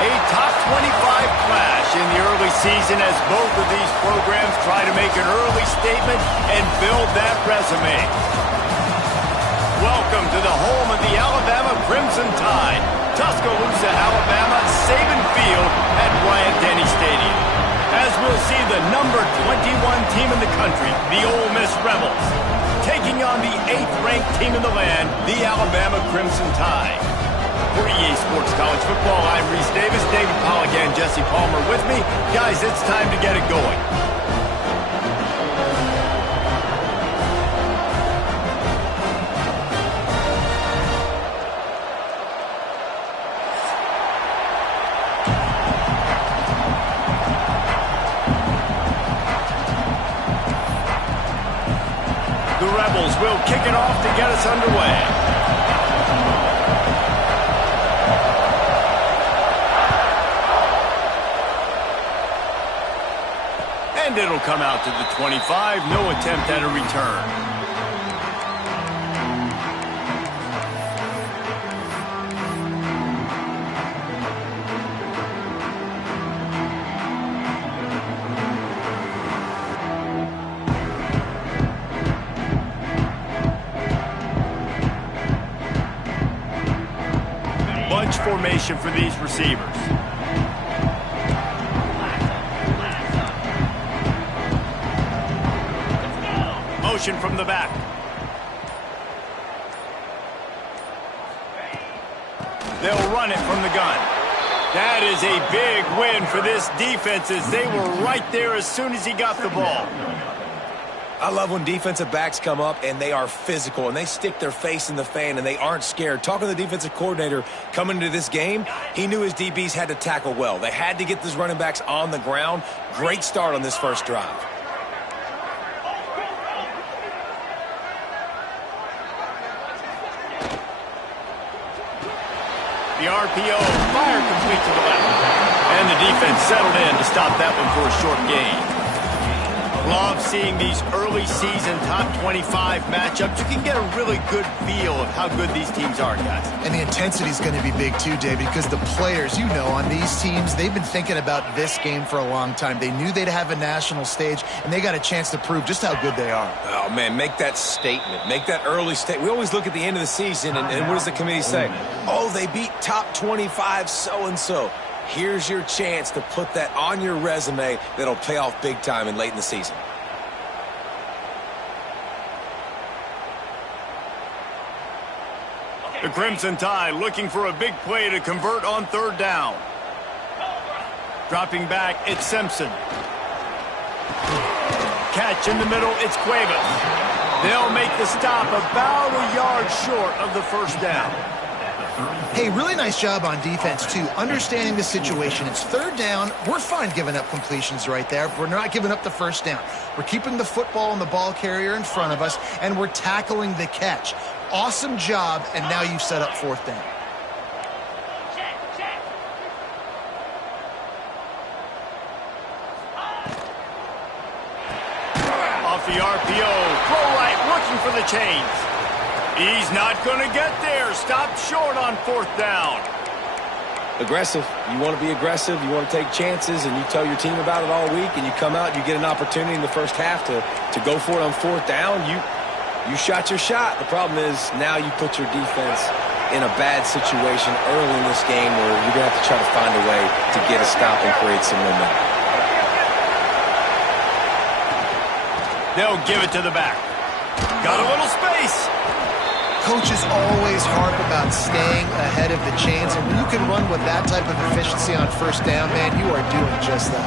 A top 25 clash in the early season as both of these programs try to make an early statement and build that resume. Welcome to the home of the Alabama Crimson Tide, Tuscaloosa, Alabama, Saban Field at Bryant-Denny Stadium. As we'll see the number 21 team in the country, the Ole Miss Rebels, taking on the 8th-ranked team in the land, the Alabama Crimson Tide. For EA Sports College Football, I'm Reese Davis, David Pollack and Jesse Palmer with me. Guys, it's time to get it going. The Rebels will kick it off to get us underway. And it'll come out to the 25. No attempt at a return. Bunch formation for these receivers. Motion from the back. They'll run it from the gun. That is a big win for this defense as they were right there as soon as he got the ball. I love when defensive backs come up and they are physical and they stick their face in the fan and they aren't scared. Talking to the defensive coordinator coming into this game, he knew his DBs had to tackle well. They had to get these running backs on the ground. Great start on this first drive. The RPO, fire complete to the left. And the defense settled in to stop that one for a short gain. Love seeing these early season top 25 matchups. You can get a really good feel of how good these teams are, guys. And the intensity is going to be big too, David, because the players, you know, on these teams, they've been thinking about this game for a long time. They knew they'd have a national stage, and they got a chance to prove just how good they are. Oh, man, make that statement. Make that early statement. We always look at the end of the season, and what does the committee say? Oh, they beat top 25 so-and-so. Here's your chance to put that on your resume that'll pay off big time and late in the season. The Crimson Tide looking for a big play to convert on third down. Dropping back, it's Simpson. Catch in the middle, it's Cuevas. They'll make the stop about a yard short of the first down. Hey, really nice job on defense, too, understanding the situation. It's third down. We're fine giving up completions right there. We're not giving up the first down. We're keeping the football and the ball carrier in front of us, and we're tackling the catch. Awesome job, and now you've set up fourth down. Off the RPO, throw right, looking for the chains. He's not going to get there. Stopped short on fourth down. Aggressive. You want to be aggressive. You want to take chances, and you tell your team about it all week, and you come out and you get an opportunity in the first half to go for it on fourth down. You shot your shot. The problem is now you put your defense in a bad situation early in this game where you're going to have to try to find a way to get a stop and create some momentum. They'll give it to the back. Got a little space. Coaches always harp about staying ahead of the chains, and when you can run with that type of efficiency on first down, man, you are doing just that.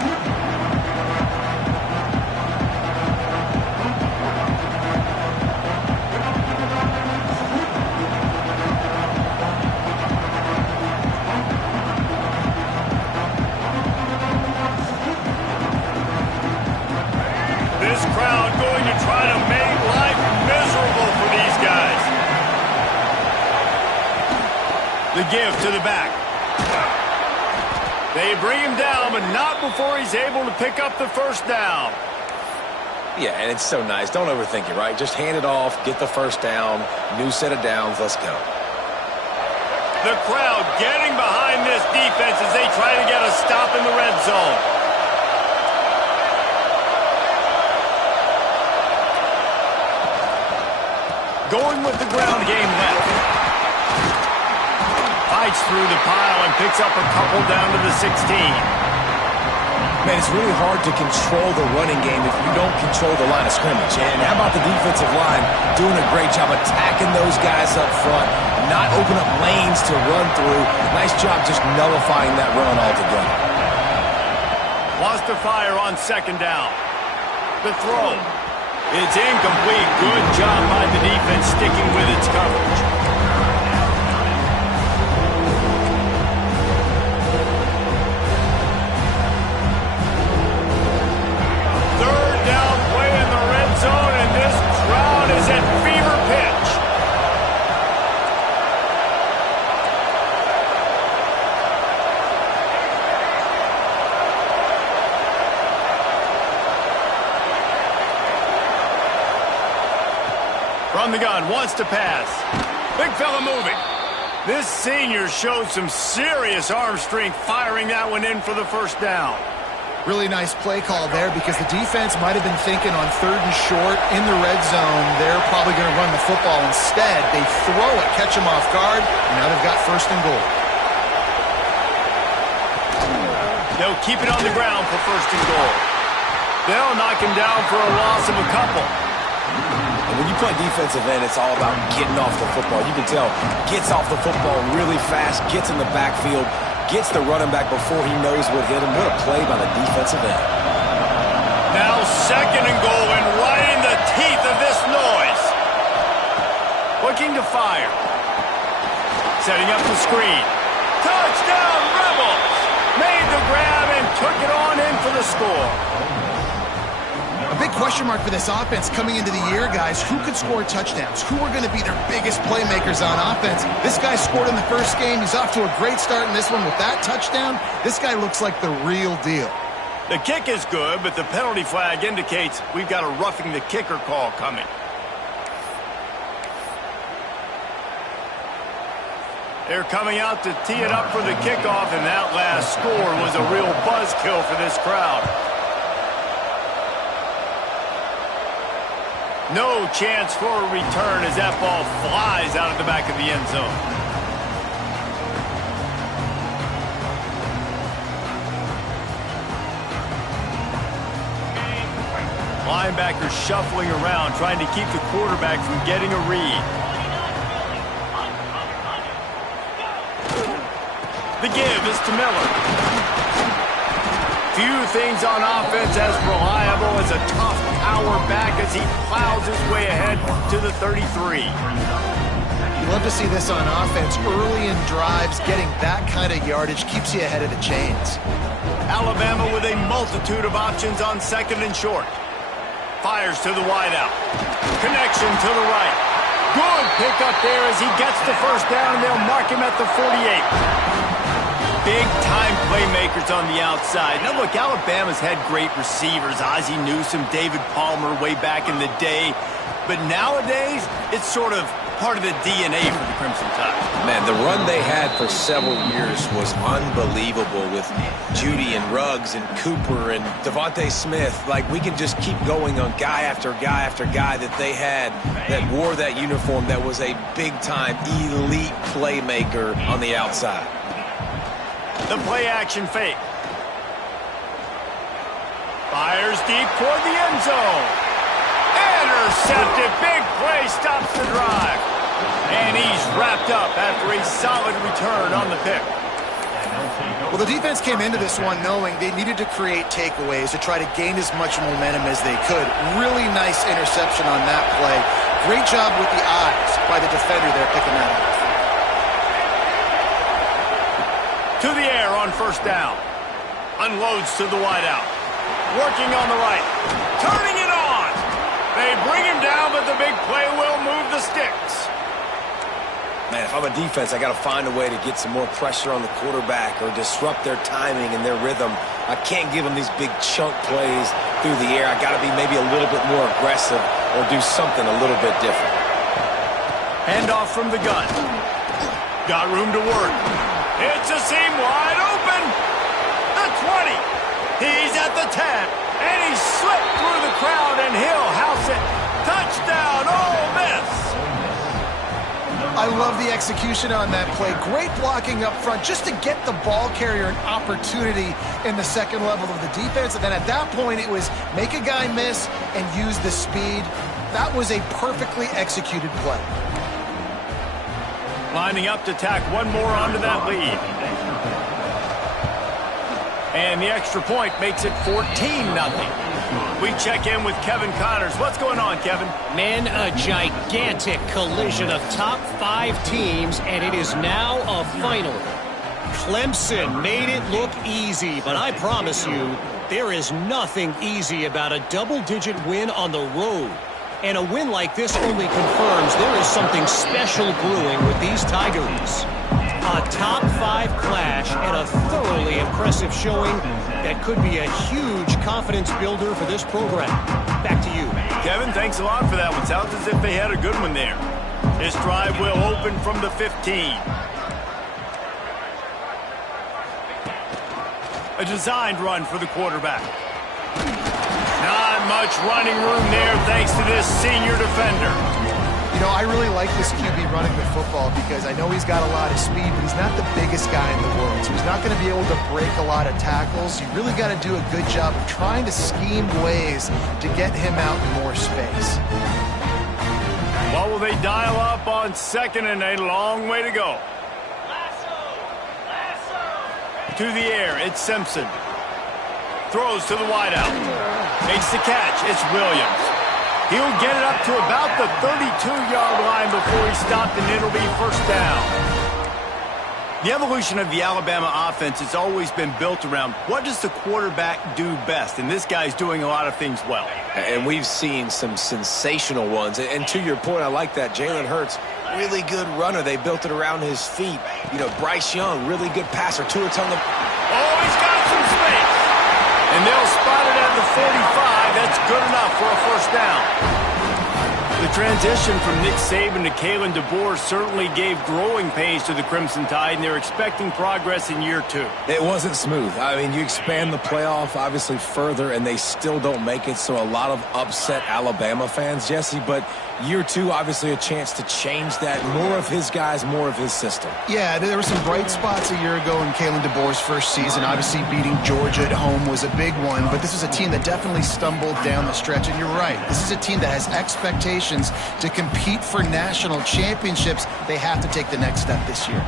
This crowd going to try to make life miserable for these guys. The give to the back. They bring him down, but not before he's able to pick up the first down. Yeah, and it's so nice. Don't overthink it, right? Just hand it off, get the first down, new set of downs, let's go. The crowd getting behind this defense as they try to get a stop in the red zone. Going with the ground game left. Fights through the pile and picks up a couple down to the 16. Man, it's really hard to control the running game if you don't control the line of scrimmage. And how about the defensive line doing a great job attacking those guys up front, not open up lanes to run through. Nice job just nullifying that run altogether. Wants to fire on second down. The throw. It's incomplete. Good job by the defense sticking with its coverage. Third down play in the red zone, and this crowd is at fever pitch. From the gun, wants to pass. Big fella moving. This senior showed some serious arm strength firing that one in for the first down. Really nice play call there because the defense might have been thinking on third and short in the red zone. They're probably going to run the football. Instead, they throw it, catch them off guard, and now they've got first and goal. They'll keep it on the ground for first and goal. They'll knock him down for a loss of a couple. And when you play defensive end, it's all about getting off the football. You can tell, gets off the football really fast, gets in the backfield, gets the running back before he knows what hit him. What a play by the defensive end. Now second and goal, and right in the teeth of this noise. Looking to fire. Setting up the screen. Touchdown, Rebels! Made the grab and took it on in for the score. A big question mark for this offense coming into the year, guys. Who could score touchdowns? Who are going to be their biggest playmakers on offense? This guy scored in the first game. He's off to a great start in this one with that touchdown. This guy looks like the real deal. The kick is good, but the penalty flag indicates we've got a roughing the kicker call coming. They're coming out to tee it up for the kickoff, and that last score was a real buzzkill for this crowd. No chance for a return as that ball flies out of the back of the end zone. Linebacker shuffling around, trying to keep the quarterback from getting a read. The give is to Miller. Few things on offense as reliable as a tough power back as he plows his way ahead to the 33. You love to see this on offense. Early in drives, getting that kind of yardage keeps you ahead of the chains. Alabama with a multitude of options on second and short. Fires to the wideout. Connection to the right. Good pickup there as he gets the first down, and they'll mark him at the 48. Big-time playmakers on the outside. Now, look, Alabama's had great receivers. Ozzie Newsome, David Palmer way back in the day. But nowadays, it's sort of part of the DNA for the Crimson Tide. Man, the run they had for several years was unbelievable with Judy and Ruggs and Cooper and Devontae Smith. Like, we can just keep going on guy after guy after guy that they had that wore that uniform that was a big-time elite playmaker on the outside. The play-action fake. Fires deep toward the end zone. Intercepted. Big play stops the drive. And he's wrapped up after a solid return on the pick. Well, the defense came into this one knowing they needed to create takeaways to try to gain as much momentum as they could. Really nice interception on that play. Great job with the eyes by the defender there picking that up. To the air on first down. Unloads to the wideout. Working on the right. Turning it on. They bring him down, but the big play will move the sticks. Man, if I'm a defense, I got to find a way to get some more pressure on the quarterback or disrupt their timing and their rhythm. I can't give them these big chunk plays through the air. I got to be maybe a little bit more aggressive or do something a little bit different. Handoff from the gun. Got room to work. It's a seam wide open. The 20. He's at the 10. And he slipped through the crowd, and he'll house it. Touchdown, Ole Miss. I love the execution on that play. Great blocking up front just to get the ball carrier an opportunity in the second level of the defense. And then at that point, it was make a guy miss and use the speed. That was a perfectly executed play. Lining up to tack one more onto that lead. And the extra point makes it 14-0. We check in with Kevin Connors. What's going on, Kevin? Men, a gigantic collision of top 5 teams, and it is now a final. Clemson made it look easy, but I promise you, there is nothing easy about a double-digit win on the road. And a win like this only confirms there is something special brewing with these Tigers. A top 5 clash and a thoroughly impressive showing that could be a huge confidence builder for this program. Back to you. Kevin, thanks a lot for that one. Sounds as if they had a good one there. This drive will open from the 15. A designed run for the quarterback. Not much running room there thanks to this senior defender. You know, I really like this QB running the football because I know he's got a lot of speed, but he's not the biggest guy in the world. So he's not going to be able to break a lot of tackles. You really got to do a good job of trying to scheme ways to get him out in more space. What will they dial up on second and a long way to go? To the air, it's Simpson. Throws to the wideout. Makes the catch. It's Williams. He'll get it up to about the 32-yard line before he's stopped, and it'll be first down. The evolution of the Alabama offense has always been built around what does the quarterback do best, and this guy's doing a lot of things well. And we've seen some sensational ones. And to your point, I like that. Jalen Hurts, really good runner. They built it around his feet. You know, Bryce Young, really good passer. Tua on the... Oh, he's got some space. And they'll spot it at the 45. That's good enough for a first down. The transition from Nick Saban to Kalen DeBoer certainly gave growing pains to the Crimson Tide, and they're expecting progress in year 2. It wasn't smooth. I mean, you expand the playoff, obviously, further, and they still don't make it, so a lot of upset Alabama fans, Jesse, but year 2, obviously, a chance to change that. More of his guys, more of his system. Yeah, there were some bright spots a year ago in Kalen DeBoer's first season. Obviously, beating Georgia at home was a big one, but this is a team that definitely stumbled down the stretch, and you're right. This is a team that has expectations to compete for national championships. They have to take the next step this year.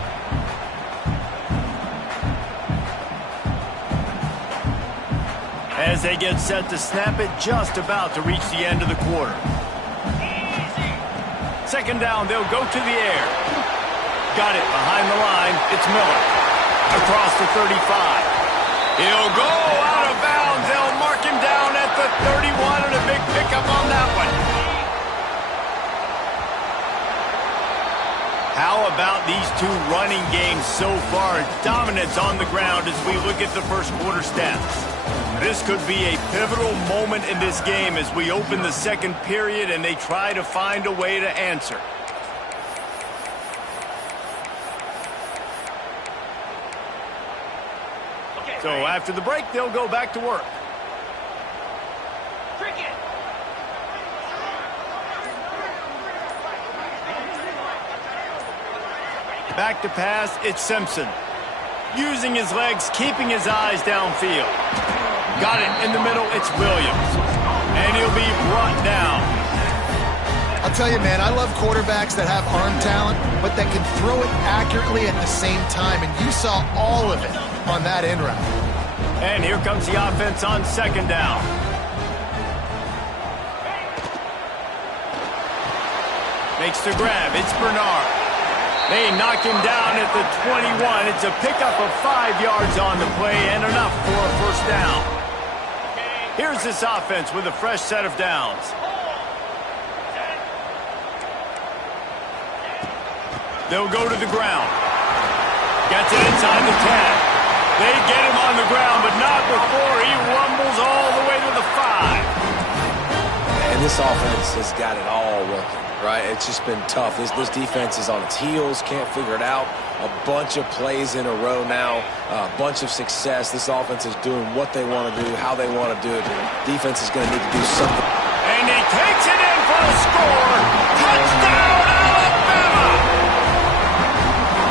As they get set to snap it, just about to reach the end of the quarter. Second down, they'll go to the air. Got it behind the line. It's Miller. Across the 35. He'll go out of bounds. They'll mark him down at the 31, and a big pickup on that one. How about these two running games so far? Dominance on the ground as we look at the first quarter stats. This could be a pivotal moment in this game as we open the second period and they try to find a way to answer. So after the break, they'll go back to work. Back to pass, it's Simpson. Using his legs, keeping his eyes downfield. Got it in the middle, it's Williams. And he'll be brought down. I'll tell you, man, I love quarterbacks that have arm talent, but that can throw it accurately at the same time. And you saw all of it on that end route. And here comes the offense on second down. Makes the grab, it's Bernard. They knock him down at the 21. It's a pickup of 5 yards on the play and enough for a first down. Here's this offense with a fresh set of downs. They'll go to the ground. Gets it inside the 10. They get him on the ground, but not before he rumbles all the way to the 5. And this offense has got it all working, right? It's just been tough. This defense is on its heels, can't figure it out. A bunch of plays in a row now, a bunch of success. This offense is doing what they want to do, how they want to do it. Defense is going to need to do something. And he takes it in for a score. Touchdown, Alabama!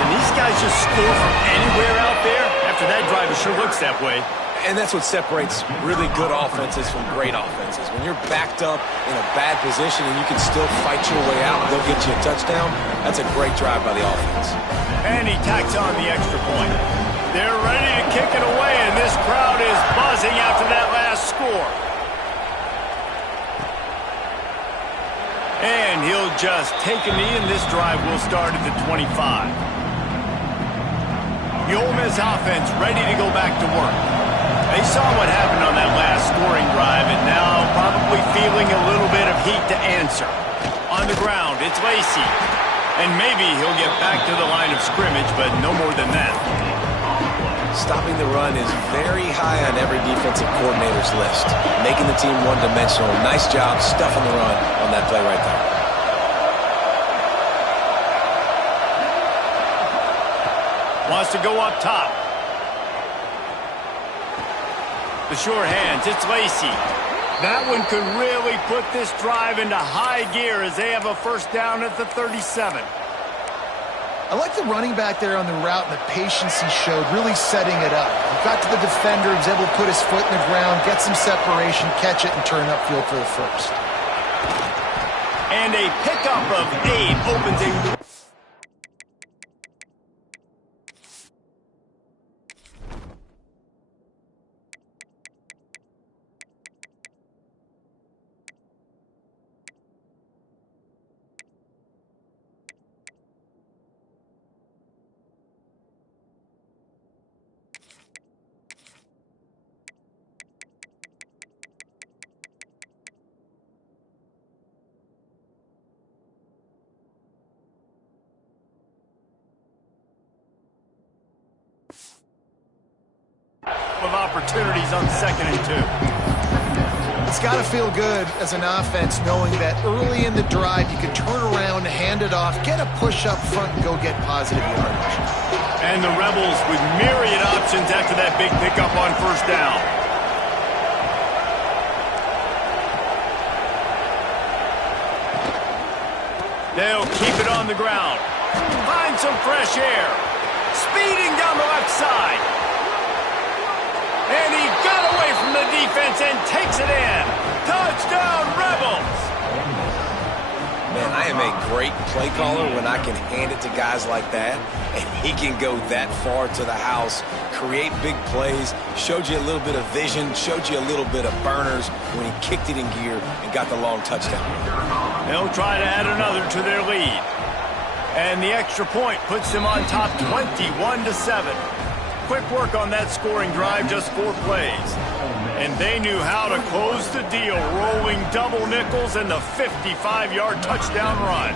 And these guys just score from anywhere out there? After that drive, it sure looks that way. And that's what separates really good offenses from great offenses. When you're backed up in a bad position and you can still fight your way out and go get you a touchdown, that's a great drive by the offense. And he tacks on the extra point. They're ready to kick it away, and this crowd is buzzing after that last score. And he'll just take a knee, and this drive will start at the 25. The Olemiss offense ready to go back to work. They saw what happened on that last scoring drive, and now probably feeling a little bit of heat to answer. On the ground, it's Lacey. And maybe he'll get back to the line of scrimmage, but no more than that. Stopping the run is very high on every defensive coordinator's list. Making the team one-dimensional. Nice job stuffing the run on that play right there. Wants to go up top. The sure hands, it's Lacey. That one could really put this drive into high gear as they have a first down at the 37. I like the running back there on the route and the patience he showed, really setting it up. He got to the defender, he was able to put his foot in the ground, get some separation, catch it, and turn upfield for the first. And a pickup of 8 opens a... of opportunities on 2nd and 2. It's got to feel good as an offense knowing that early in the drive you can turn around, hand it off, get a push up front, and go get positive yardage. And the Rebels with myriad options after that big pickup on first down. They'll keep it on the ground. Find some fresh air. Speeding down the left side. And he got away from the defense and takes it in. Touchdown, Rebels! Man, I am a great play caller when I can hand it to guys like that, and he can go that far to the house, create big plays, showed you a little bit of vision, showed you a little bit of burners when he kicked it in gear and got the long touchdown. They'll try to add another to their lead. And the extra point puts them on top 21-7. Quick work on that scoring drive, just 4 plays. And they knew how to close the deal, rolling double nickels and the 55-yard touchdown run.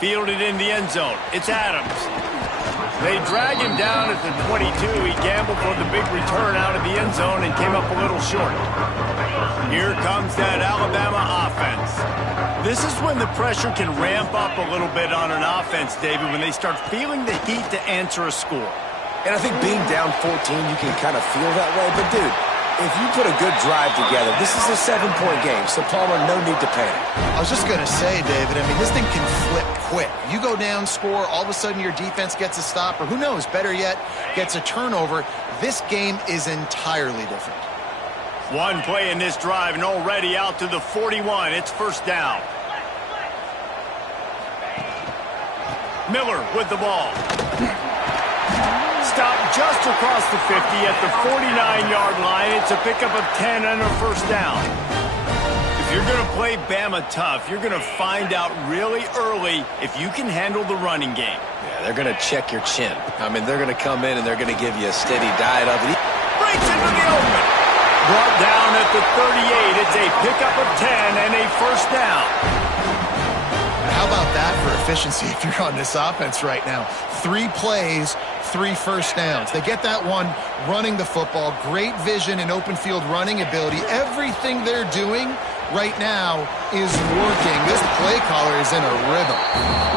Fielded in the end zone. It's Adams. They drag him down at the 22. He gambled for the big return out of the end zone and came up a little short. Here comes that Alabama offense. This is when the pressure can ramp up a little bit on an offense, David, when they start feeling the heat to answer a score. And I think being down 14, you can kind of feel that way. But, dude, if you put a good drive together, this is a 7-point game, so Palmer, no need to panic. I was just going to say, David, I mean, this thing can flip quick. You go down, score, all of a sudden your defense gets a stop, or who knows, better yet, gets a turnover. This game is entirely different. One play in this drive, and already out to the 41. It's first down. Miller with the ball. Stopped just across the 50 at the 49-yard line. It's a pickup of 10 and a first down. If you're going to play Bama tough, you're going to find out really early if you can handle the running game. Yeah, they're going to check your chin. I mean, they're going to come in and they're going to give you a steady diet of it. Breaks into the open. Brought down at the 38. It's a pickup of 10 and a first down. How about that for efficiency if you're on this offense right now? 3 plays, 3 first downs. They get that one running the football, great vision and open field running ability. Everything they're doing right now is working. This play caller is in a rhythm.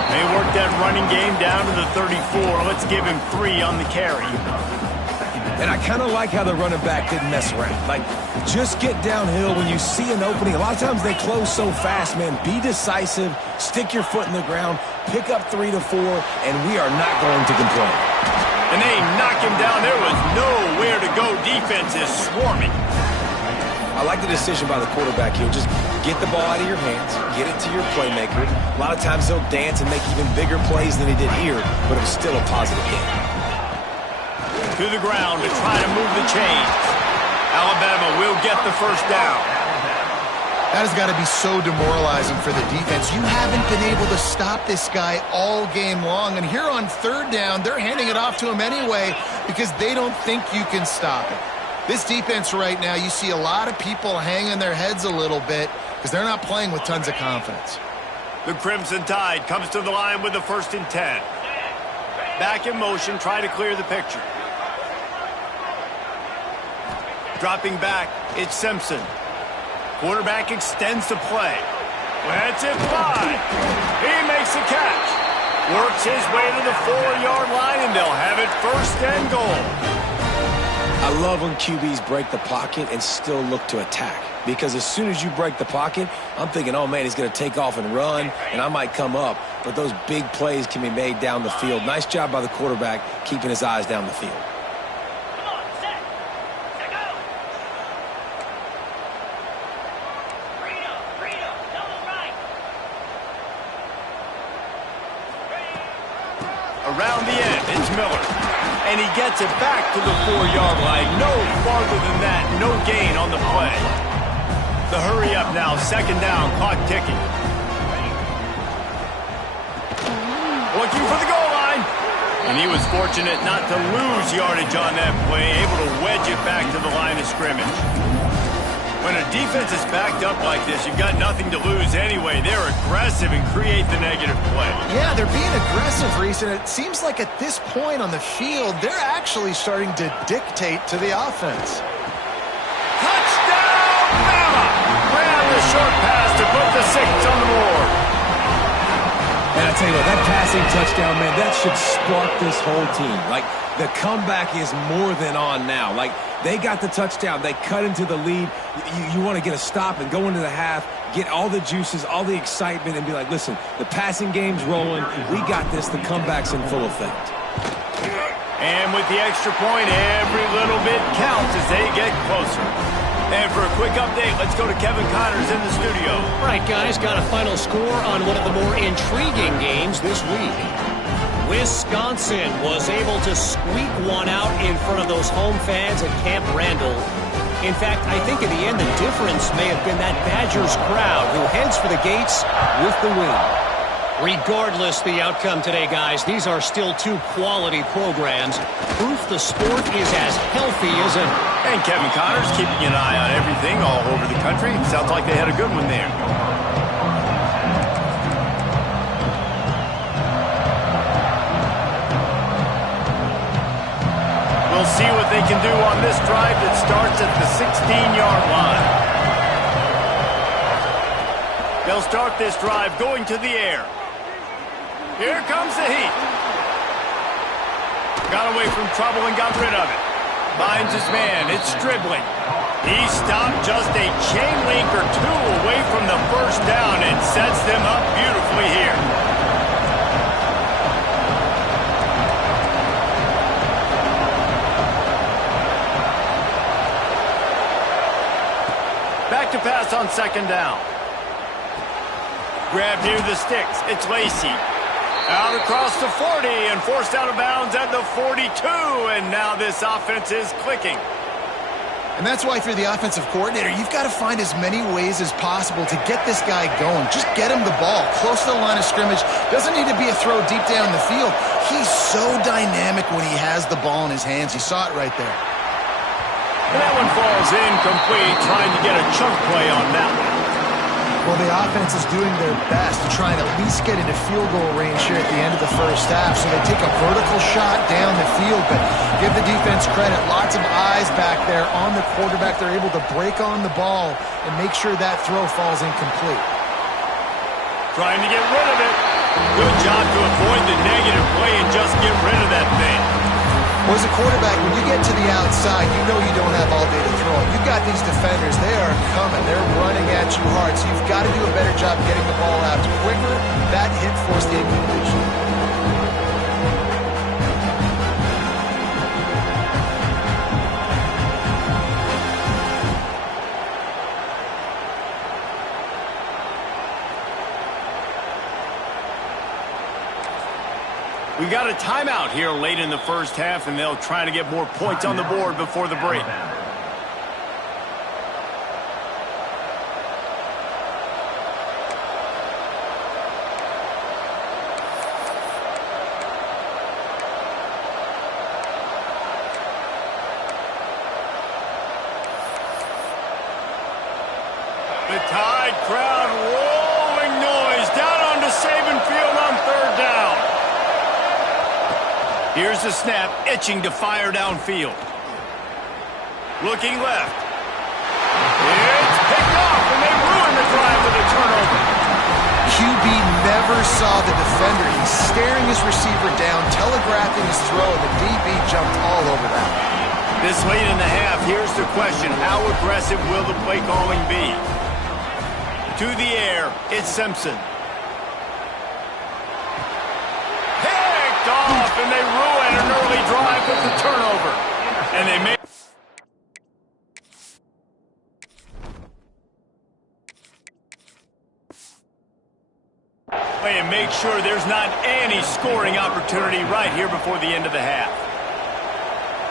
They worked that running game down to the 34. Let's give him 3 on the carry. And I kind of like how the running back didn't mess around. Like, just get downhill when you see an opening. A lot of times they close so fast, man. Be decisive, stick your foot in the ground, pick up 3 to 4, and we are not going to complain. And they knock him down. There was nowhere to go. Defense is swarming. I like the decision by the quarterback here. Just get the ball out of your hands, get it to your playmaker. A lot of times he'll dance and make even bigger plays than he did here, but it was still a positive game. To the ground to try to move the chains. Alabama will get the first down. That has got to be so demoralizing for the defense. You haven't been able to stop this guy all game long. And here on 3rd down, they're handing it off to him anyway because they don't think you can stop it. This defense right now, you see a lot of people hanging their heads a little bit because they're not playing with tons of confidence. The Crimson Tide comes to the line with the 1st and 10. Back in motion, try to clear the picture. Dropping back, it's Simpson. Quarterback extends the play. That's it 5. He makes the catch. Works his way to the 4-yard line, and they'll have it 1st and goal. I love when QBs break the pocket and still look to attack. Because as soon as you break the pocket, I'm thinking, oh, man, he's going to take off and run, and I might come up. But those big plays can be made down the field. Nice job by the quarterback keeping his eyes down the field. Around the end, it's Miller. And he gets it back to the 4-yard line. No farther than that. No gain on the play. The hurry up now. 2nd down. Clock ticking. Looking for the goal line. And he was fortunate not to lose yardage on that play. Able to wedge it back to the line of scrimmage. When a defense is backed up like this, you've got nothing to lose anyway. They're aggressive and create the negative play. Yeah, they're being aggressive, Reese, and it seems like at this point on the field, they're actually starting to dictate to the offense. Touchdown, Bama! Ran the short pass to put the 6 on the board. And I tell you what, that passing touchdown, man, that should spark this whole team. Like, the comeback is more than on now. Like, they got the touchdown. They cut into the lead. You want to get a stop and go into the half, get all the juices, all the excitement, and be like, listen, the passing game's rolling. We got this. The comeback's in full effect. And with the extra point, every little bit counts as they get closer. And for a quick update, let's go to Kevin Connors in the studio. All right, guys, got a final score on one of the more intriguing games this week. Wisconsin was able to squeak one out in front of those home fans at Camp Randall. In fact, I think in the end, the difference may have been that Badgers crowd who heads for the gates with the win. Regardless the outcome today, guys, these are still 2 quality programs. Proof the sport is as healthy as ever. And Kevin Connors keeping an eye on everything all over the country. Sounds like they had a good one there. We'll see what they can do on this drive that starts at the 16-yard line. They'll start this drive going to the air. Here comes the heat. Got away from trouble and got rid of it. Finds his man. It's Stribling. He stopped just a chain link or 2 away from the 1st down and sets them up beautifully here. Back to pass on 2nd down. Grab near the sticks. It's Lacey. Out across the 40 and forced out of bounds at the 42. And now this offense is clicking. And that's why, if you're the offensive coordinator, you've got to find as many ways as possible to get this guy going. Just get him the ball close to the line of scrimmage. Doesn't need to be a throw deep down the field. He's so dynamic when he has the ball in his hands. You saw it right there. And that one falls incomplete, trying to get a chunk play on that one. Well, the offense is doing their best to try and at least get into field goal range here at the end of the first half. So they take a vertical shot down the field, but give the defense credit. Lots of eyes back there on the quarterback. They're able to break on the ball and make sure that throw falls incomplete. Trying to get rid of it. Good job to avoid the negative play and just get rid of that thing. Well, as a quarterback, when you get to the outside, you know you don't have all day to throw. You've got these defenders. They are coming. They're running at you hard. So you've got to do a better job getting the ball out quicker. That hit forced the incompletion. We've got a timeout here late in the first half, and they'll try to get more points on the board before the break. The Tide crowd rolling noise down onto Saban Field on third down. Here's the snap, itching to fire downfield. Looking left. It's picked off, and they ruin the drive with a turnover. QB never saw the defender. He's staring his receiver down, telegraphing his throw, and the DB jumped all over that. This late in the half, here's the question. How aggressive will the play calling be? To the air, it's Simpson. Off, and they ruin an early drive with the turnover. And they make and make sure there's not any scoring opportunity right here before the end of the half.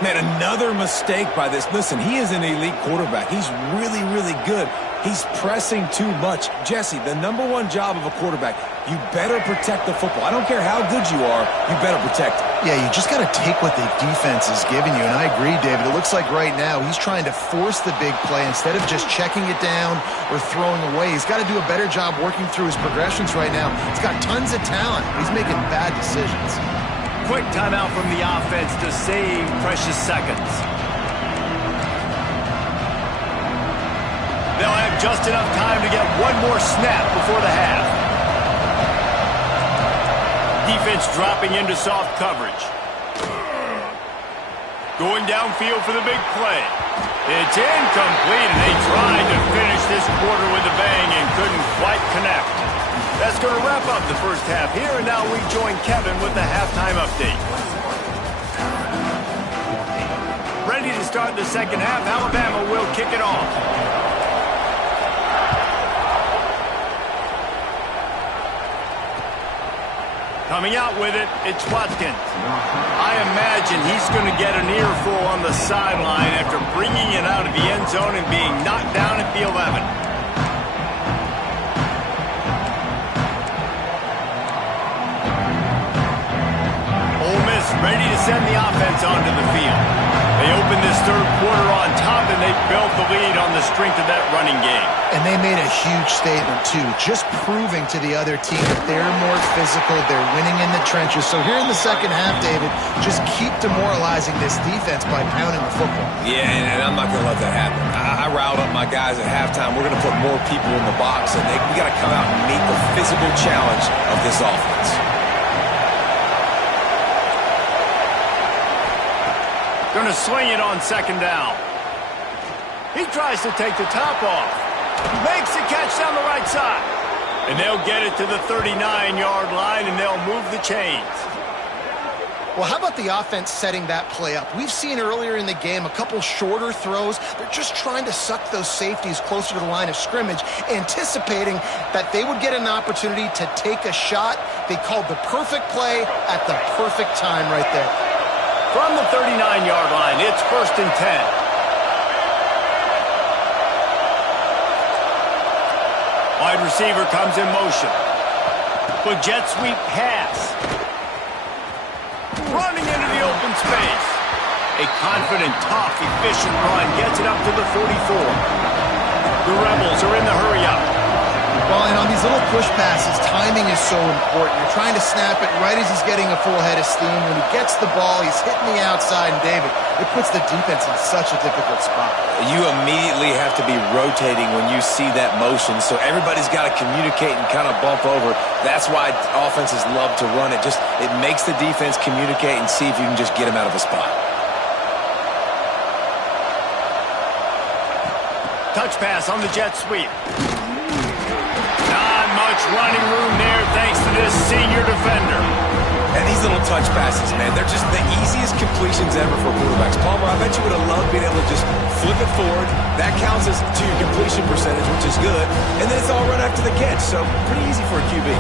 Man, another mistake by this. Listen, he is an elite quarterback. He's really, really good. He's pressing too much. Jesse, the #1 job of a quarterback, you better protect the football. I don't care how good you are, you better protect it. Yeah, you just got to take what the defense is giving you. And I agree, David. It looks like right now he's trying to force the big play instead of just checking it down or throwing away. He's got to do a better job working through his progressions right now. He's got tons of talent. He's making bad decisions. Quick timeout from the offense to save precious seconds. They'll have just enough time to get one more snap before the half. Defense dropping into soft coverage. Going downfield for the big play. It's incomplete, and they tried to finish this quarter with a bang and couldn't quite connect. That's going to wrap up the first half here, and now we join Kevin with the halftime update. Ready to start the second half. Alabama will kick it off. Coming out with it, it's Watkins. I imagine he's going to get an earful on the sideline after bringing it out of the end zone and being knocked down at the 11. Olemiss ready to send the offense onto the field. They open this third quarter on top, and they built the lead on the strength of that running game. And they made a huge statement, too, just proving to the other team that they're more physical, they're winning in the trenches. So here in the second half, David, just keep demoralizing this defense by pounding the football. Yeah, and I'm not going to let that happen. I riled up my guys at halftime. We're going to put more people in the box, and we got to come out and meet the physical challenge of this offense. Going to swing it on second down. He tries to take the top off. Makes the catch down the right side. And they'll get it to the 39-yard line, and they'll move the chains. Well, how about the offense setting that play up? We've seen earlier in the game a couple shorter throws. They're just trying to suck those safeties closer to the line of scrimmage, anticipating that they would get an opportunity to take a shot. They called the perfect play at the perfect time right there. From the 39-yard line, it's 1st and 10. Wide receiver comes in motion. With jet sweep pass. Running into the open space. A confident, tough, efficient run gets it up to the 44. The Rebels are in the hurry-up. Well, these little push passes, timing is so important. You're trying to snap it right as he's getting a full head of steam. When he gets the ball, he's hitting the outside, and David, it puts the defense in such a difficult spot. You immediately have to be rotating when you see that motion, so everybody's got to communicate and kind of bump over. That's why offenses love to run it. It makes the defense communicate and see if you can just get him out of a spot. Touch pass on the jet sweep. Not much running room there thanks to this senior defender. And these little touch passes, man, they're just the easiest completions ever for quarterbacks. Palmer, I bet you would have loved being able to just flip it forward. That counts as to your completion percentage, which is good. And then it's all right after the catch, so pretty easy for a QB.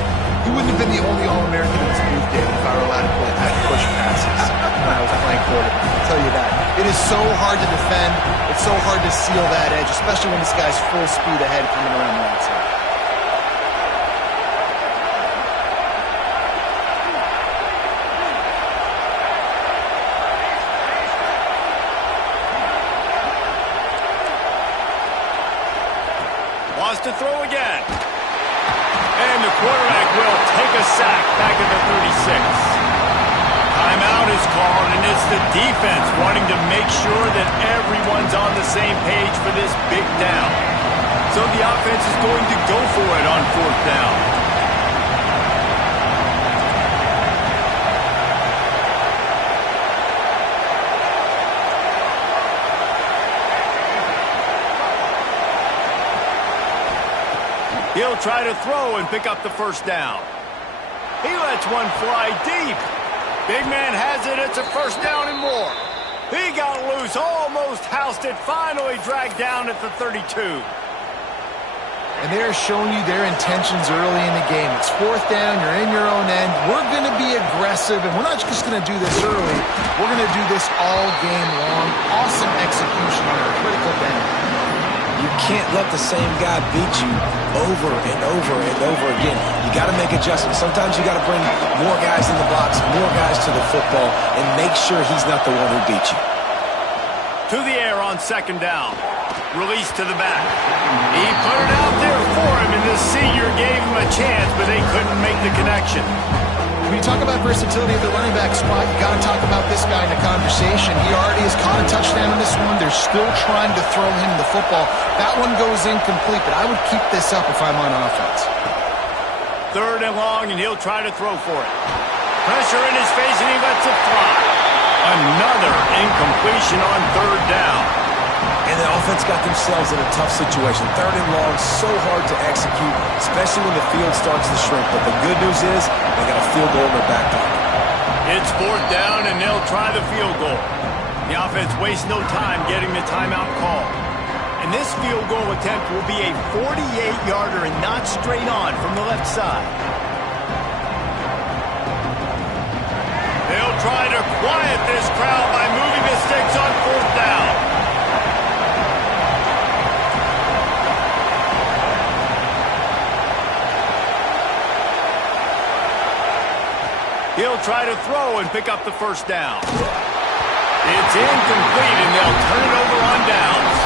He wouldn't have been the only All-American in his youth, David, if I were allowed to have push passes when I was playing quarterback. I'll tell you that. It is so hard to defend. It's so hard to seal that edge, especially when this guy's full speed ahead coming around the outside. Wants to throw again. And the quarterback will take a sack back at the 36. Timeout is called, and it's the defense wanting to make sure that everyone's on the same page for this big down. So the offense is going to go for it on 4th down. He'll try to throw and pick up the 1st down. He lets one fly deep. Big man has it. It's a 1st down and more. He got loose, almost housed it, finally dragged down at the 32. And they're showing you their intentions early in the game. It's 4th down. You're in your own end. We're going to be aggressive, and we're not just going to do this early. We're going to do this all game long. Awesome execution on a critical down. You can't let the same guy beat you over and over and over again. You got to make adjustments. Sometimes you got to bring more guys in the box, more guys to the football, and make sure he's not the one who beat you. To the air on 2nd down. Release to the back. He put it out there for him, and the senior gave him a chance, but they couldn't make the connection. When you talk about versatility of the running back spot, you got to talk about this guy in the conversation. He already has caught a touchdown in this one. They're still trying to throw him the football. That one goes incomplete, but I would keep this up if I'm on offense. 3rd and long, and he'll try to throw for it. Pressure in his face, and he lets it fly. Another incompletion on 3rd down. And the offense got themselves in a tough situation. 3rd and long, so hard to execute, especially when the field starts to shrink. But the good news is they got a field goal in their back pocket. It's 4th down, and they'll try the field goal. The offense wastes no time getting the timeout call. And this field goal attempt will be a 48-yarder and not straight on from the left side. They'll try to quiet this crowd by moving the sticks on 4th down. He'll try to throw and pick up the 1st down. It's incomplete, and they'll turn it over on downs.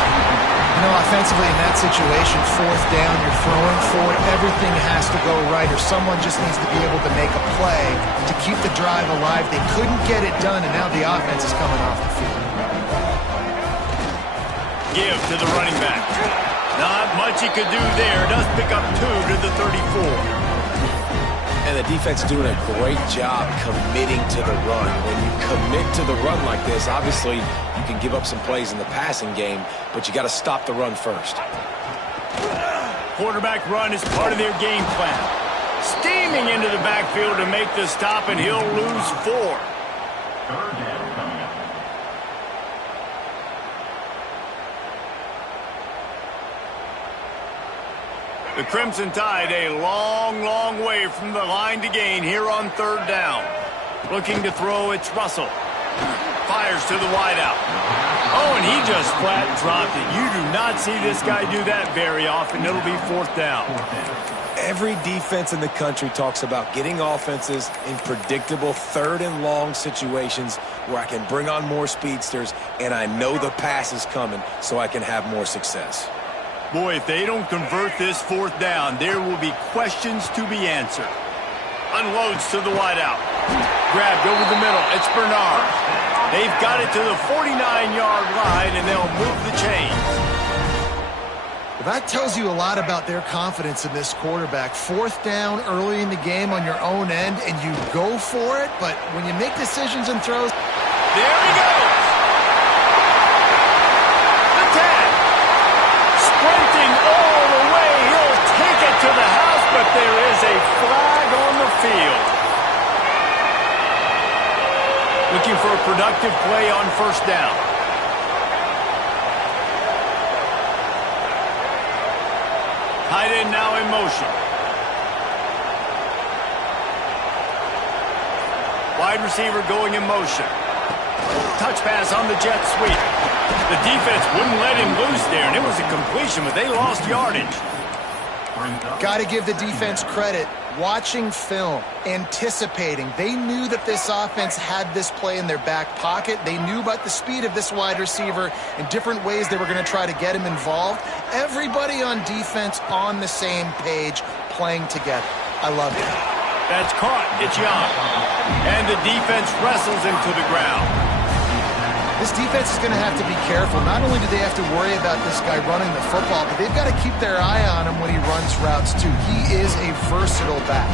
You know, offensively in that situation, 4th down, you're throwing for it. Everything has to go right, or someone just needs to be able to make a play to keep the drive alive. They couldn't get it done, and now the offense is coming off the field. Give to the running back. Not much he could do there. Does pick up 2 to the 34. And the defense is doing a great job committing to the run. When you commit to the run like this, obviously you can give up some plays in the passing game, but you got to stop the run first. Quarterback run is part of their game plan. Steaming into the backfield to make the stop, and he'll lose 4. 3rd down coming up. The Crimson Tide a long, long way from the line to gain here on 3rd down. Looking to throw, it's Russell. Fires to the wideout. Oh, and he just flat dropped it. You do not see this guy do that very often. It'll be 4th down. Every defense in the country talks about getting offenses in predictable 3rd and long situations where I can bring on more speedsters and I know the pass is coming so I can have more success. Boy, if they don't convert this fourth down, there will be questions to be answered. Unloads to the wideout. Grabbed over the middle. It's Bernard. They've got it to the 49-yard line, and they'll move the chains. Well, that tells you a lot about their confidence in this quarterback. Fourth down early in the game on your own end, and you go for it, but when you make decisions and throws... There he goes! The tag! Sprinting all the way. He'll take it to the house, but there is a flag on the field. Looking for a productive play on first down. Tight end now in motion. Wide receiver going in motion. Touch pass on the jet sweep. The defense wouldn't let him loose there, and it was a completion, but they lost yardage. Got to give the defense credit. Watching film, anticipating. They knew that this offense had this play in their back pocket. They knew about the speed of this wide receiver and different ways they were going to try to get him involved. Everybody on defense on the same page, playing together. I love it. That's caught. It's Young. And the defense wrestles him to the ground. This defense is going to have to be careful. Not only do they have to worry about this guy running the football, but they've got to keep their eye on him when he runs routes too. He is a versatile back.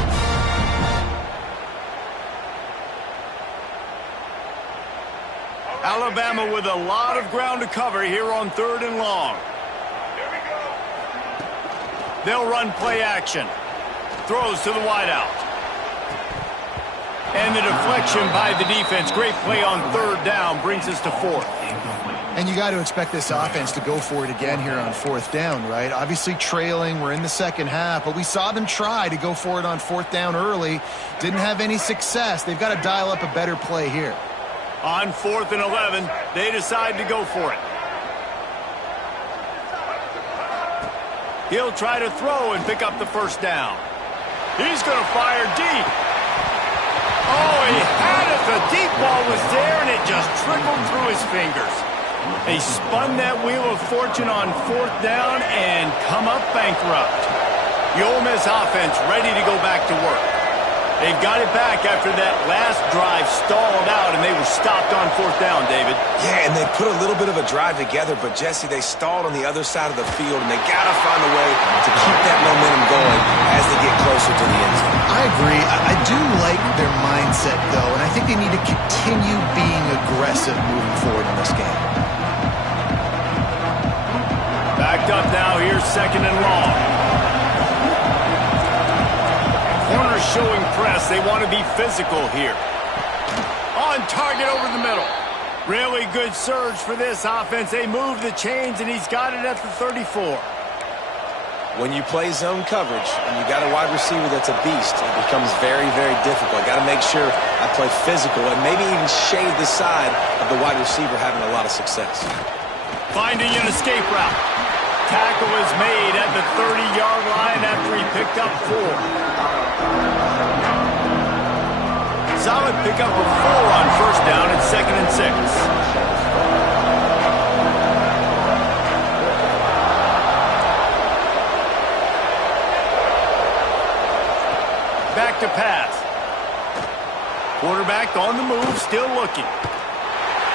Alabama with a lot of ground to cover here on 3rd and long. They'll run play action. Throws to the wideout. And the deflection by the defense. Great play on 3rd down brings us to 4th. And you got to expect this offense to go for it again here on 4th down, right? Obviously trailing, we're in the second half, but we saw them try to go for it on 4th down early. Didn't have any success. They've got to dial up a better play here. On 4th and 11, they decide to go for it. He'll try to throw and pick up the first down. He's going to fire deep. Oh, he had it. The deep ball was there, and it just trickled through his fingers. They spun that wheel of fortune on 4th down and come up bankrupt. The Ole Miss offense ready to go back to work. They've got it back after that last drive stalled out, and they were stopped on 4th down, David. Yeah, and they put a little bit of a drive together, but, Jesse, they stalled on the other side of the field, and they got to find a way to keep that momentum going as they get closer to the end zone. I agree. I do like their mindset, though, and I think they need to continue being aggressive moving forward in this game. Backed up now. Here's 2nd and long. Corners showing press. They want to be physical here. On target over the middle. Really good surge for this offense. They move the chains, and he's got it at the 34. When you play zone coverage and you got a wide receiver that's a beast, it becomes very, very difficult. Got to make sure I play physical and maybe even shade the side of the wide receiver having a lot of success. Finding an escape route. Tackle is made at the 30-yard line after he picked up 4. Solid pickup of 4 on first down at 2nd and 6. Back to pass. Quarterback on the move, still looking.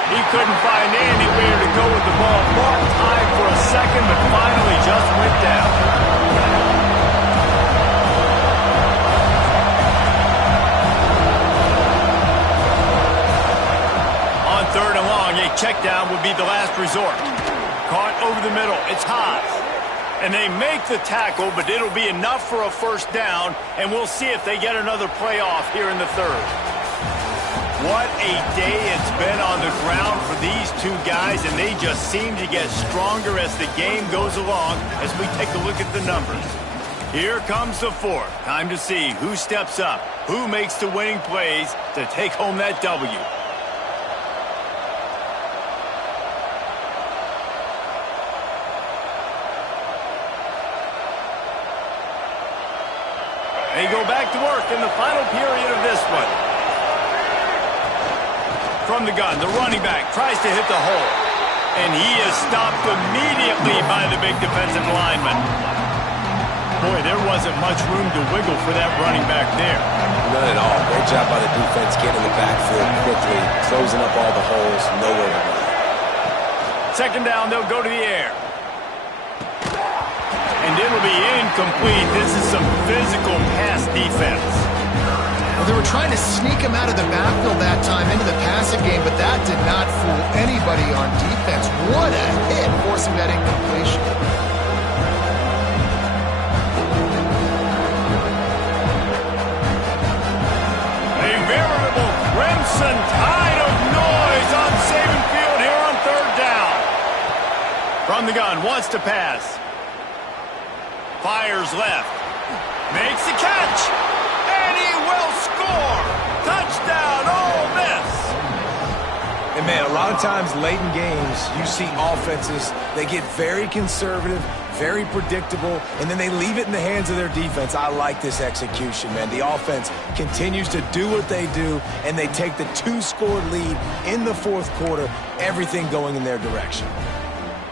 He couldn't find anywhere to go with the ball. Bought time for a second, but finally just went down. On 3rd and long, a check down would be the last resort. Caught over the middle. It's Haas. And they make the tackle, but it'll be enough for a first down, and we'll see if they get another playoff here in the 3rd. What a day it's been on the ground for these two guys, and they just seem to get stronger as the game goes along as we take a look at the numbers. Here comes the 4th. Time to see who steps up, who makes the winning plays to take home that W. They go back to work in the final period of this one. From the gun, the running back tries to hit the hole. And he is stopped immediately by the big defensive lineman. Boy, there wasn't much room to wiggle for that running back there. None at all. Great job by the defense getting in the backfield quickly, closing up all the holes, nowhere to run. Second down, they'll go to the air. And it'll be incomplete. This is some physical pass defense. Well, they were trying to sneak him out of the backfield that time into the passing game, but that did not fool anybody on defense. What a hit, forcing that incompletion. A veritable crimson tide of noise on Saban Field here on third down. From the gun, wants to pass. Fires left. Makes the catch. And he will score. Touchdown, Ole Miss. And, man, a lot of times late in games, you see offenses, they get very conservative, very predictable, and then they leave it in the hands of their defense. I like this execution, man. The offense continues to do what they do, and they take the 2-score lead in the fourth quarter, everything going in their direction.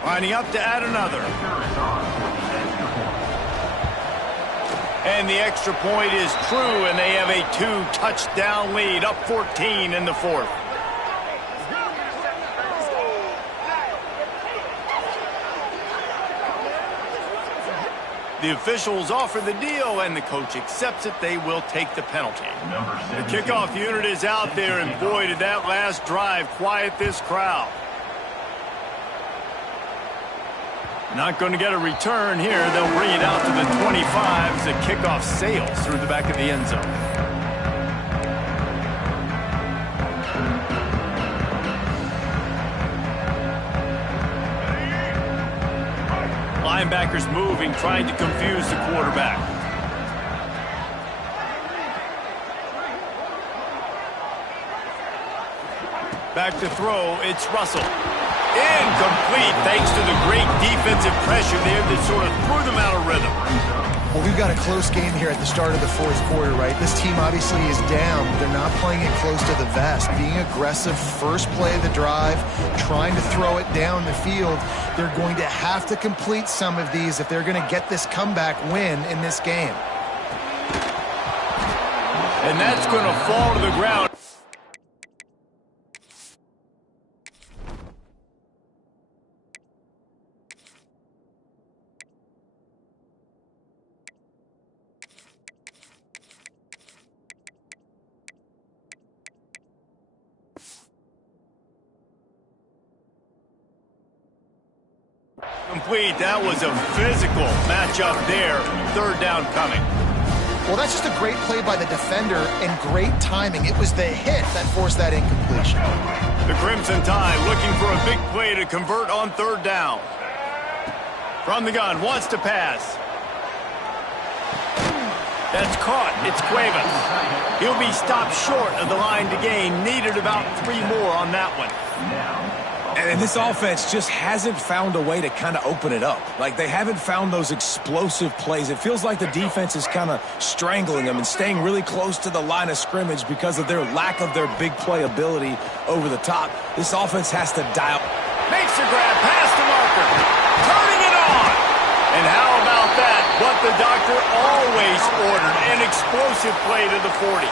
Lining up to add another. And the extra point is true, and they have a 2-touchdown lead, up 14 in the fourth. The officials offer the deal, and the coach accepts it. They will take the penalty. The kickoff unit is out there, and boy, did that last drive quiet this crowd. Not going to get a return here. They'll bring it out to the 25 as the kickoff sails through the back of the end zone. Linebackers moving, trying to confuse the quarterback. Back to throw, it's Russell. Incomplete, thanks to the great defensive pressure there that sort of threw them out of rhythm. Well, we've got a close game here at the start of the fourth quarter, right? This team obviously is down. They're not playing it close to the vest. Being aggressive, first play of the drive, trying to throw it down the field. They're going to have to complete some of these if they're going to get this comeback win in this game. And that's going to fall to the ground. Complete. That was a physical matchup there. Third down coming. Well, that's just a great play by the defender and great timing. It was the hit that forced that incompletion. The Crimson Tide looking for a big play to convert on third down. From the gun, wants to pass. That's caught. It's Cuevas. He'll be stopped short of the line to gain. Needed about 3 more on that one. And this offense just hasn't found a way to kind of open it up. Like, they haven't found those explosive plays. It feels like the defense is kind of strangling them and staying really close to the line of scrimmage because of their lack of their big play ability over the top. This offense has to dial. Makes the grab past the marker. Turning it on. And how about that? What the doctor always ordered. An explosive play to the 40.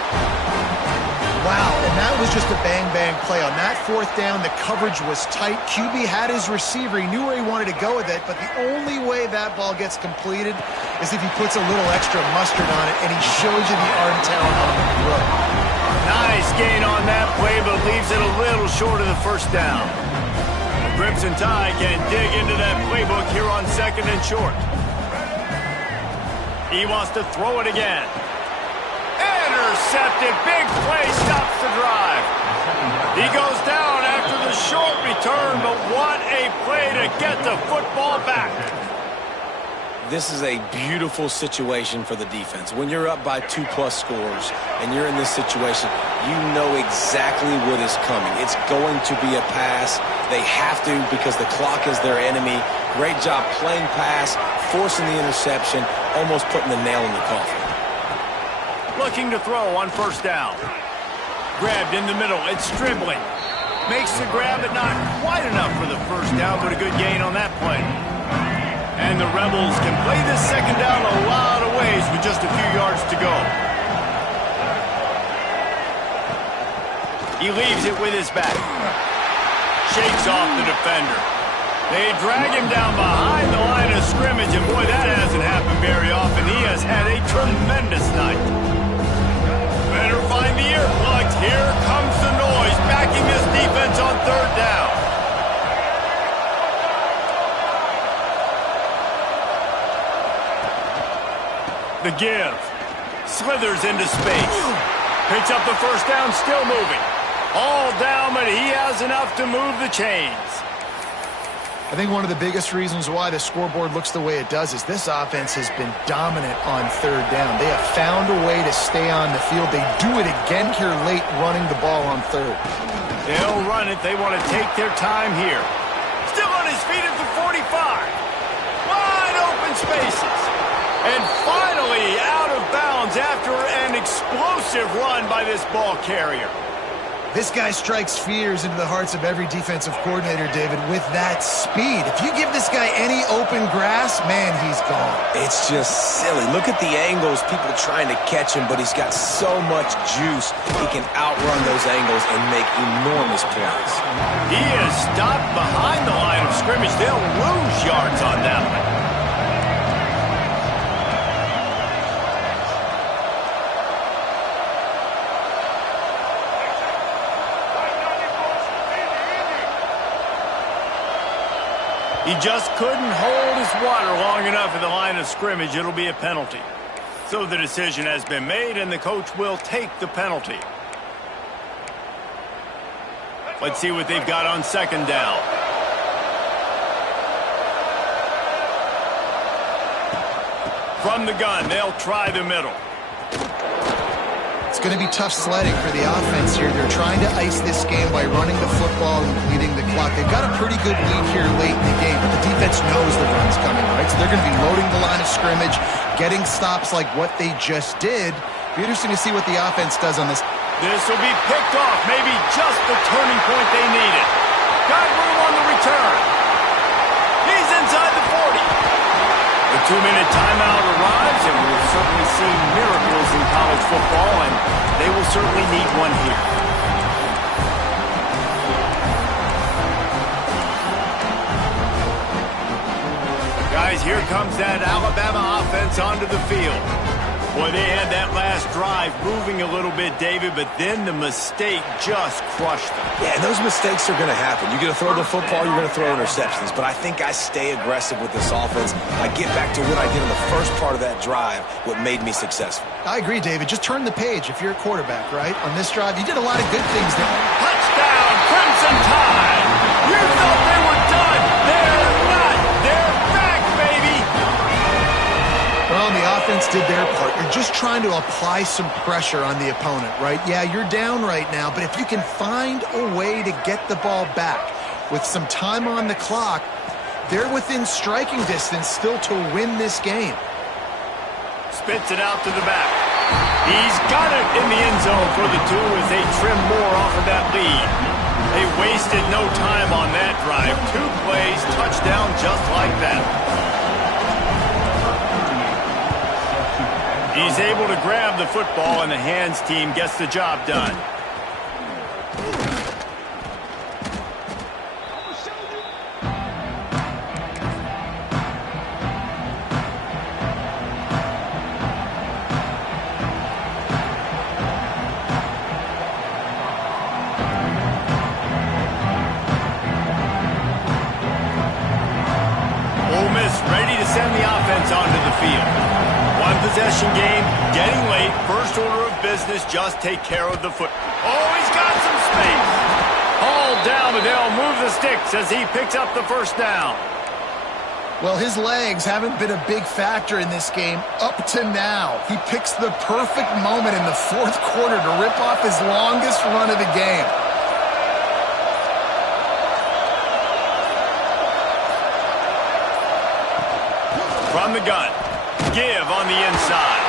Wow, and that was just a bang-bang play. On that fourth down, the coverage was tight. QB had his receiver. He knew where he wanted to go with it, but the only way that ball gets completed is if he puts a little extra mustard on it, and he shows you the art and talent on the throw. Nice gain on that play, but leaves it a little short of the first down. The Crimson Tide can dig into that playbook here on second and short. He wants to throw it again. Intercepted. Big play stops the drive. He goes down after the short return, but what a play to get the football back. This is a beautiful situation for the defense. When you're up by 2+ scores and you're in this situation, you know exactly what is coming. It's going to be a pass. They have to because the clock is their enemy. Great job playing pass, forcing the interception, almost putting the nail in the coffin. Looking to throw on first down. Grabbed in the middle. It's Stribling. Makes the grab, but not quite enough for the first down, but a good gain on that play. And the Rebels can play this second down a lot of ways with just a few yards to go. He leaves it with his back. Shakes off the defender. They drag him down behind the line of scrimmage, and boy, that hasn't happened very often. He has had a tremendous night. Better find the earplugs. Here comes the noise, backing this defense on third down. The give. Slithers into space. Picks up the first down, still moving. All down, but he has enough to move the chains. I think one of the biggest reasons why the scoreboard looks the way it does is this offense has been dominant on third down. They have found a way to stay on the field. They do it again here late, running the ball on third. They'll run it. They want to take their time here. Still on his feet at the 45. Wide open spaces. And finally out of bounds after an explosive run by this ball carrier. This guy strikes fears into the hearts of every defensive coordinator, David, with that speed. If you give this guy any open grass, man, he's gone. It's just silly. Look at the angles, people trying to catch him, but he's got so much juice. He can outrun those angles and make enormous plays. He is stopped behind the line of scrimmage. They'll lose yards on that one. He just couldn't hold his water long enough at the line of scrimmage. It'll be a penalty. So the decision has been made, and the coach will take the penalty. Let's see what they've got on second down. From the gun, they'll try the middle. It's going to be tough sledding for the offense here. They're trying to ice this game by running the football and bleeding the clock. They've got a pretty good lead here late in the game, but the defense knows the run's coming, right? So they're going to be loading the line of scrimmage, getting stops like what they just did. Be interesting to see what the offense does on this. This will be picked off, maybe just the turning point they needed. Got room on the return. He's inside the 40. The 2-minute timeout arrives, and we'll certainly see miracles in college football, and they will certainly need one here. Guys, here comes that Alabama offense onto the field. Boy, they had that last drive moving a little bit, David, but then the mistake just crushed them. Yeah, and those mistakes are going to happen. You're going to throw the football, you're going to throw interceptions. But I think I stay aggressive with this offense. I get back to what I did in the first part of that drive, what made me successful. I agree, David. Just turn the page if you're a quarterback, right? On this drive, you did a lot of good things there. Touchdown, Crimson Tide! You thought they were done. They're not. They're back, baby! Well, the offense did their part. You're just trying to apply some pressure on the opponent, right? Yeah, you're down right now, but if you can find a way to get the ball back with some time on the clock, they're within striking distance still to win this game. Spits it out to the back. He's got it in the end zone for the two as they trim more off of that lead. They wasted no time on that drive. 2 plays, touchdown just like that. He's able to grab the football, and the hands team gets the job done. Olemiss ready to send the offense onto the field. One possession game, getting late. First order of business, just take care of the foot. Oh, he's got some space. Hauled down, but they'll move the sticks as he picks up the first down. Well, his legs haven't been a big factor in this game up to now. He picks the perfect moment in the fourth quarter to rip off his longest run of the game. From the gun. Give on the inside.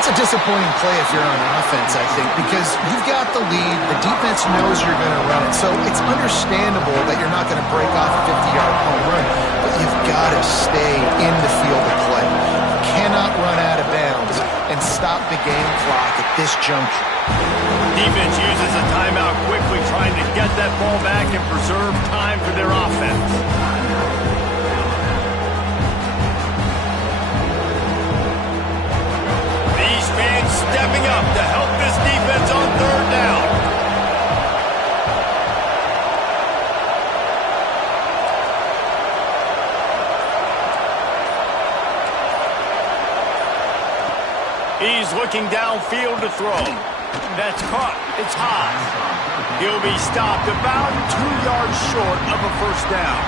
That's a disappointing play if you're on offense, I think, because you've got the lead. The defense knows you're going to run it, so it's understandable that you're not going to break off a 50-yard home run, but you've got to stay in the field of play. You cannot run out of bounds and stop the game clock at this juncture. Defense uses a timeout quickly, trying to get that ball back and preserve time for their offense. These fans stepping up to help this defense on third down. He's looking downfield to throw. That's caught. It's high. He'll be stopped about 2 yards short of a first down.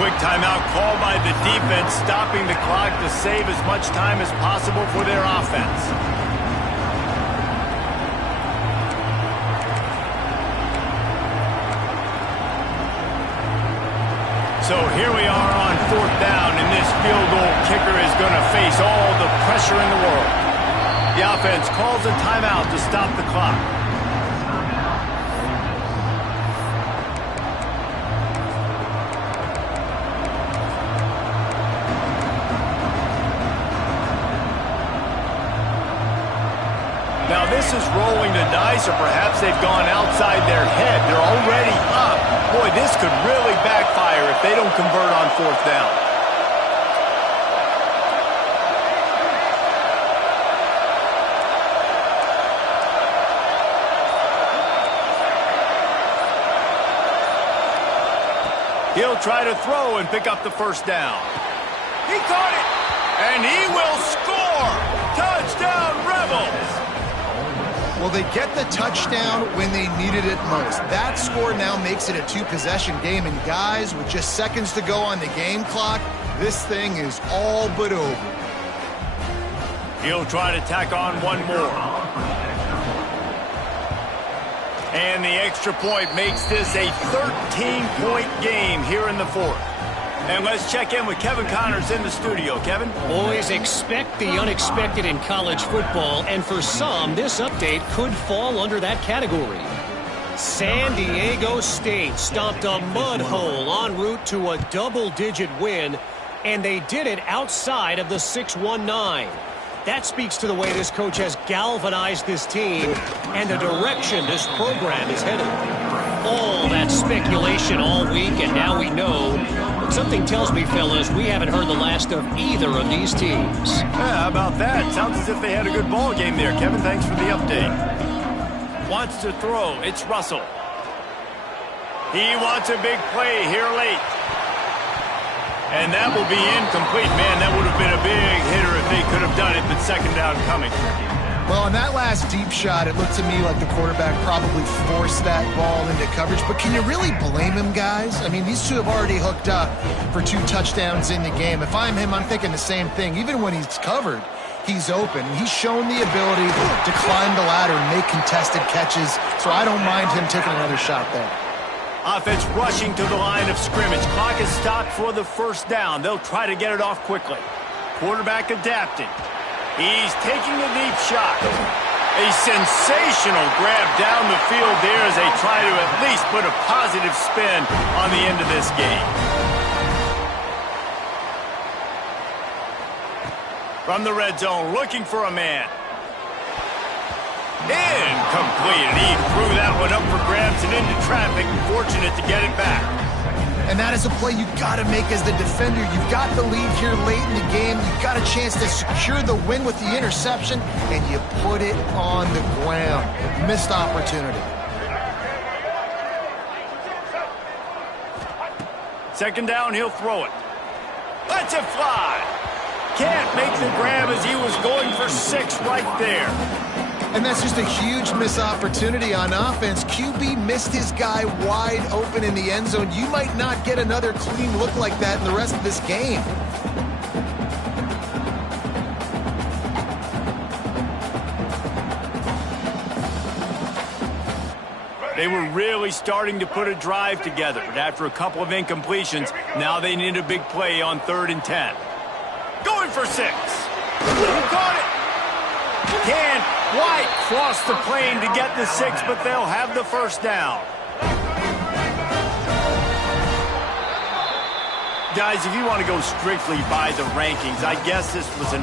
Quick timeout call by the defense, stopping the clock to save as much time as possible for their offense. So here we are on fourth down, and this field goal kicker is going to face all the pressure in the world. The offense calls a timeout to stop the clock. Now this is rolling the dice, or perhaps they've gone outside their head. They're already up. Boy, this could really backfire if they don't convert on fourth down. He'll try to throw and pick up the first down. He caught it, and he will score. Touchdown, Rebels. Well, they get the touchdown when they needed it most. That score now makes it a two-possession game, and guys, with just seconds to go on the game clock, this thing is all but over. He'll try to tack on one more. And the extra point makes this a 13-point game here in the fourth. And let's check in with Kevin Connors in the studio. Kevin? Boys, expect the unexpected in college football, and for some, this update could fall under that category. San Diego State stomped a mud hole en route to a double-digit win, and they did it outside of the 6-1-9. That speaks to the way this coach has galvanized this team and the direction this program is headed. All that speculation all week, and now we know. But something tells me, fellas, we haven't heard the last of either of these teams. Yeah, how about that? Sounds as if they had a good ball game there. Kevin, thanks for the update. Wants to throw. It's Russell. He wants a big play here late. And that will be incomplete. Man, that would have been a big hitter if they could have done it, but second down coming. Well, on that last deep shot, it looked to me like the quarterback probably forced that ball into coverage. But can you really blame him, guys? I mean, these two have already hooked up for 2 touchdowns in the game. If I'm him, I'm thinking the same thing. Even when he's covered, he's open. He's shown the ability to climb the ladder and make contested catches, so I don't mind him taking another shot there. Offense rushing to the line of scrimmage. Clock is stopped for the first down. They'll try to get it off quickly. Quarterback adapting. He's taking a deep shot. A sensational grab down the field there as they try to at least put a positive spin on the end of this game. From the red zone, looking for a man. Incomplete. And he threw that one up for grabs and into traffic. Fortunate to get it back. And that is a play you've got to make as the defender. You've got the lead here late in the game. You've got a chance to secure the win with the interception, and you put it on the ground. Missed opportunity. Second down, he'll throw it. Lets it fly. Can't make the grab as he was going for 6 right there. And that's just a huge missed opportunity on offense. QB missed his guy wide open in the end zone. You might not get another clean look like that in the rest of this game. They were really starting to put a drive together, but after a couple of incompletions, now they need a big play on 3rd and 10. Going for 6. He caught it. Can't quite cross the plane to get the 6, but they'll have the first down. Guys, if you want to go strictly by the rankings, I guess this was an